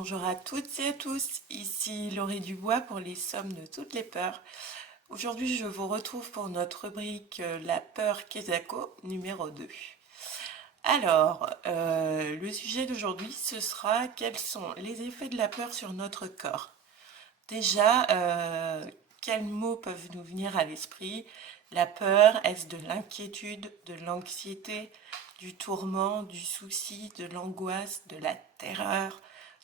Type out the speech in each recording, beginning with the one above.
Bonjour à toutes et à tous, ici Laurie Dubois pour les sommes de toutes les peurs. Aujourd'hui, je vous retrouve pour notre rubrique La peur Kezako numéro 2. Alors, le sujet d'aujourd'hui, ce sera quels sont les effets de la peur sur notre corps. Déjà, quels mots peuvent nous venir à l'esprit? La peur, est-ce de l'inquiétude, de l'anxiété, du tourment, du souci, de l'angoisse, de la terreur,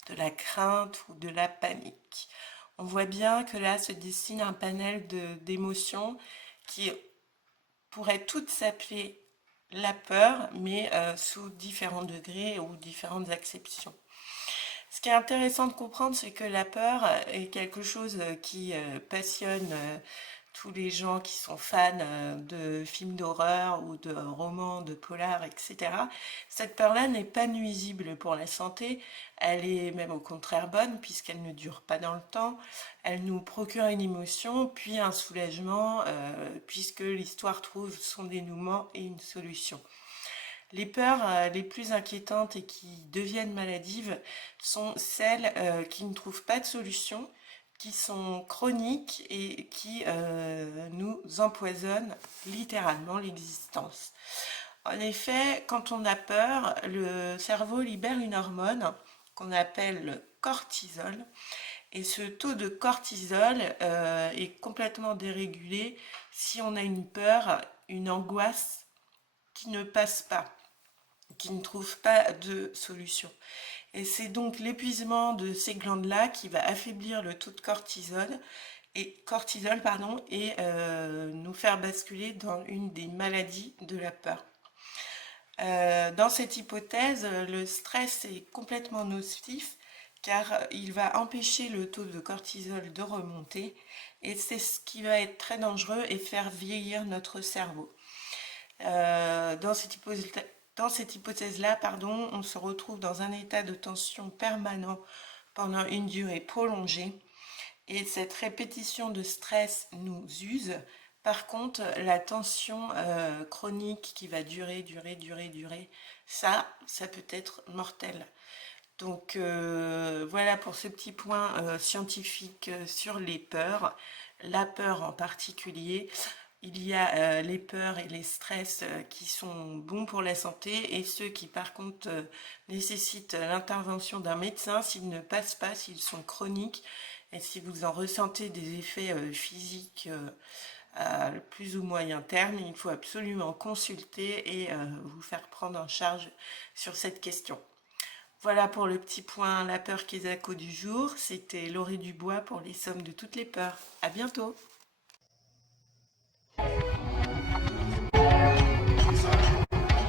de la crainte ou de la panique? On voit bien que là se dessine un panel d'émotions qui pourraient toutes s'appeler la peur, mais sous différents degrés ou différentes acceptions. Ce qui est intéressant de comprendre, c'est que la peur est quelque chose qui passionne tous les gens qui sont fans de films d'horreur ou de romans, de polars, etc. Cette peur-là n'est pas nuisible pour la santé, elle est même au contraire bonne puisqu'elle ne dure pas dans le temps, elle nous procure une émotion puis un soulagement puisque l'histoire trouve son dénouement et une solution. Les peurs les plus inquiétantes et qui deviennent maladives sont celles qui ne trouvent pas de solution, qui sont chroniques et qui nous empoisonnent littéralement l'existence. En effet, quand on a peur, le cerveau libère une hormone qu'on appelle le cortisol. Et ce taux de cortisol est complètement dérégulé si on a une peur, une angoisse qui ne passe pas, qui ne trouvent pas de solution. Et c'est donc l'épuisement de ces glandes-là qui va affaiblir le taux de cortisol et nous faire basculer dans une des maladies de la peur. Dans cette hypothèse, le stress est complètement nocif car il va empêcher le taux de cortisol de remonter et c'est ce qui va être très dangereux et faire vieillir notre cerveau. Dans cette hypothèse-là, on se retrouve dans un état de tension permanent pendant une durée prolongée et cette répétition de stress nous use. Par contre, la tension chronique qui va durer, ça peut être mortel. Donc voilà pour ce petit point scientifique sur les peurs, la peur en particulier. Il y a les peurs et les stress qui sont bons pour la santé et ceux qui par contre nécessitent l'intervention d'un médecin s'ils ne passent pas, s'ils sont chroniques et si vous en ressentez des effets physiques à plus ou moyen terme, il faut absolument consulter et vous faire prendre en charge sur cette question. Voilà pour le petit point La peur Kezako du jour. C'était Laurie Dubois pour les sommes de toutes les peurs. À bientôt!